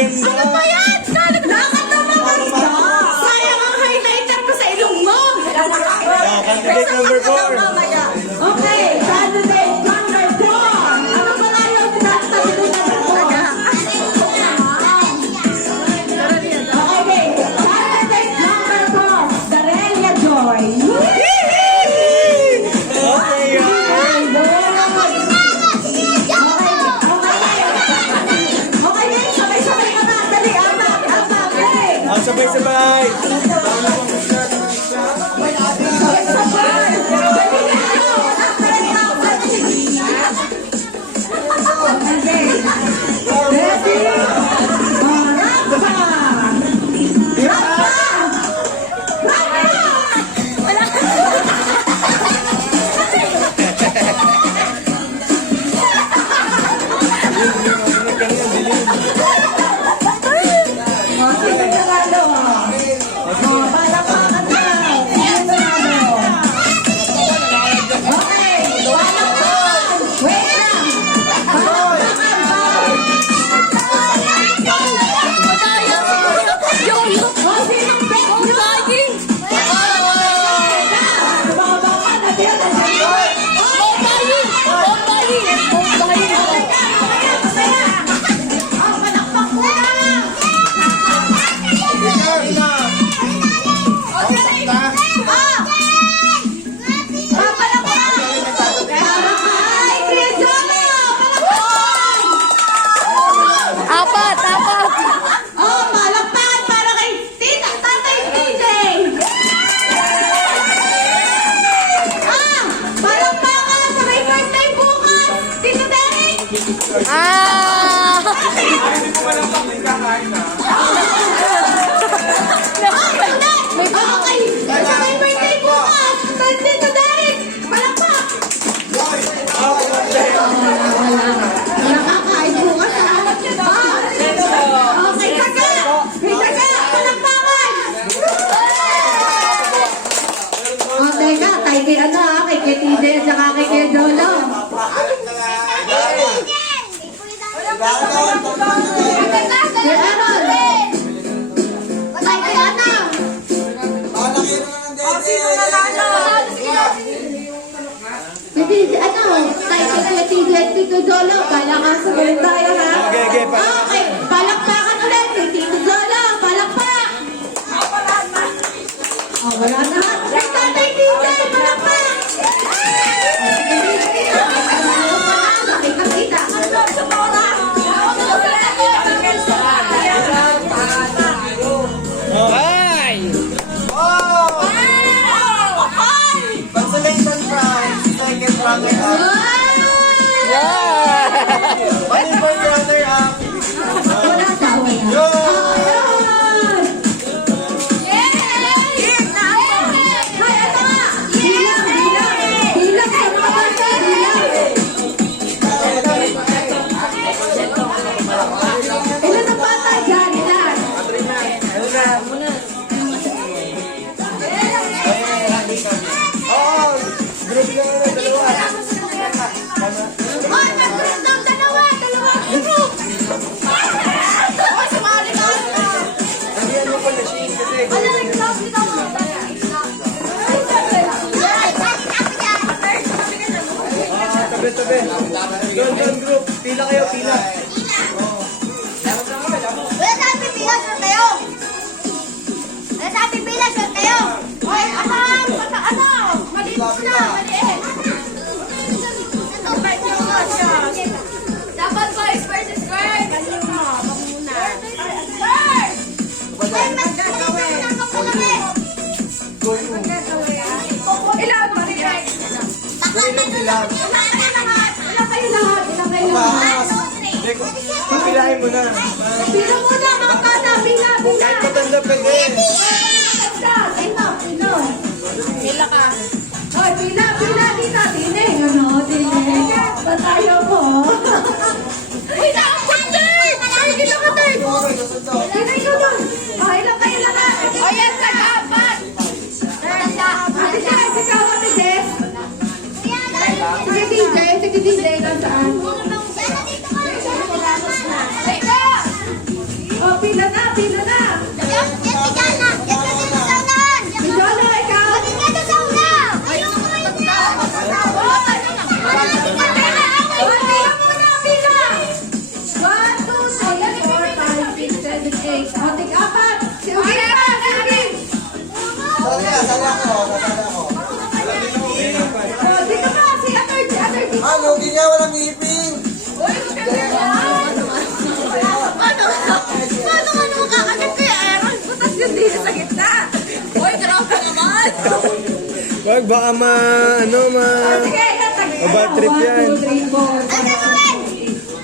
maganda. Ano ba yan? Lakad na maganda. Sayang ang highlighter ko sa ilong mo. Candidate number 4. Okay, candidate number 4. Ano ba na yung candidate number 4? Okay, candidate number 4. Darelia Joy. Okay, Sabay-sabay ka na. Dali, anak. sabay-sabay. Okay, palakpakan ulit. Tito Dolo, palakpak. Wala na. Tatay DJ, palakpak. Kita-kita. Consolation prize, second runner-up. One for runner-up. Tabi. Doon, group. Pila kayo, pila. Wala sa ating pila, sir kayo. Wala sa ating pila, sir kayo. Hoy, maliit na, maliit. Dapat boys versus girls. Sir! Mas gagawin. Ilan, Maria? Ilan kayo lahat? Papilahin mo na. Pila muna, mga bata. Pila. Kahit matanda pwede. Pila ka. Hoy, pila. Dita. Tinig. Patayo mo. Uy, nakapagday! Ay, gila ka tayo. Tinig ko doon. Ilan kayo lahat? O yan, tag-apat. Ate Jess, ikaw, Ate Jess. Sige DJ, kung saan? Wag, baka ano, Sige, Bad trip yan. 1, 2, 3, 4. Ano gagawin?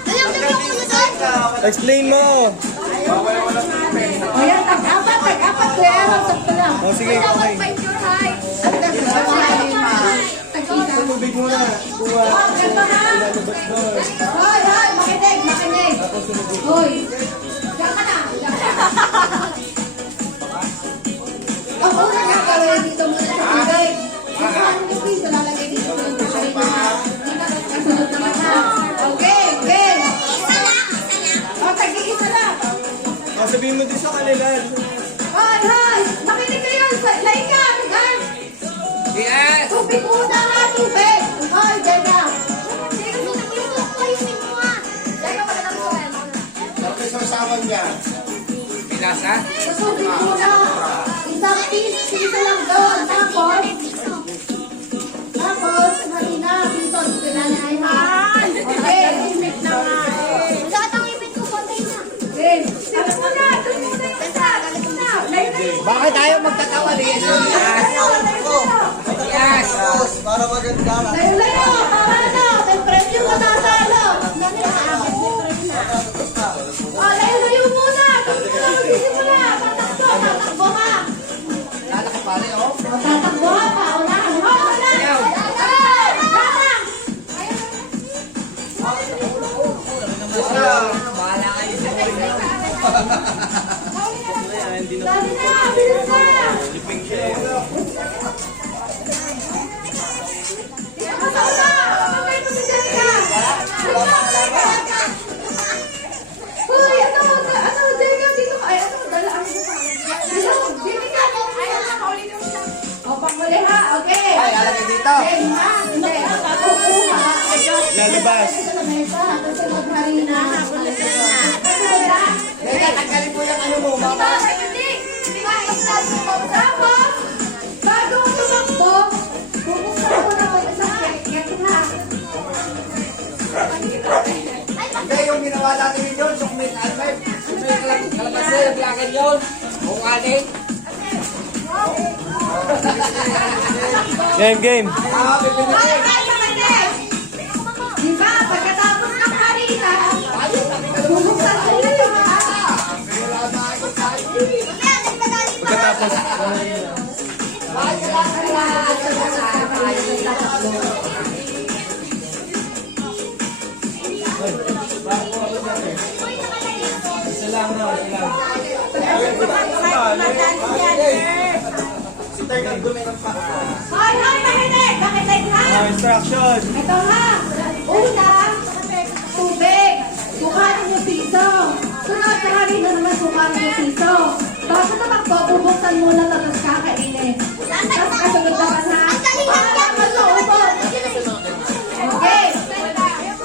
Alam mo yung ulo doon? Explain mo. O yan, tag-apat, kuya Aaron, sakto lang. O, sige, okay. Find your height. Tag-isa. Tubig muna. Kuha. Ilalabas doon. Hoy, makinig. Hoy. Diyan ka na. Ako na gagawin dito muna sa tubig. Ano yung piso lalagay dito sa tubig na kasunod naman na. Okay, Ben. O, tag-iisa lang. O, sabihin mo din sa kanila. Hoy, makinig kayo. Laika, tagal. Yes! Tubig muna nga, tubig. Hoy, dyan na. Pinasa? Sa tubig muna. Isang piso lang doon. Tapos, halina, piso. Dito na na ay han. Okay. Lahat ang ipit ko, konti na. Okay. Alam mo na, doon muna yung isa. Bakit tayo magtatawa din? Yes! Para maganda. Layo, para na. May pressure ka nasalo. Layo muna. Magsisimula. Tatakbo ka. Lalaki pare, oh. Tatakbo ka. Paunahan. Bahala kayo. Dali na, bilis na. Kasauna. Kapagay mo si Jessica. Hoy, Jessica, dito ka. Ay, dala ang dito. Jessica. O, panghuli ha. Okay. Ay, lalagay dito. Hindi. Kukuha. Lalabas. Sa mesa. Kasi magharina. Teka, tanggalin mo yung ano mo, mama. Tapos, bago ko tumakbo, bubuksan ko na mag isang keket ha. Hindi, yung ginawa natin yun, sukmate albert. Sukmate kalabasa, yung lagan yun. Kung anin. Game. Ah, pipinigay. Diba, pagkatapos ng harina, bubuksan ko yun. Pagkatapos. Isa lang na, isa lang. Hoy, makinig ha. Instruction. Ito ha. Una, tubig. Sukarin yung piso. Sunod sa harina naman sukarin yung piso. Bago tamakbo, bubuksan muna tapos kakainin. Tapos kasunod naman ha.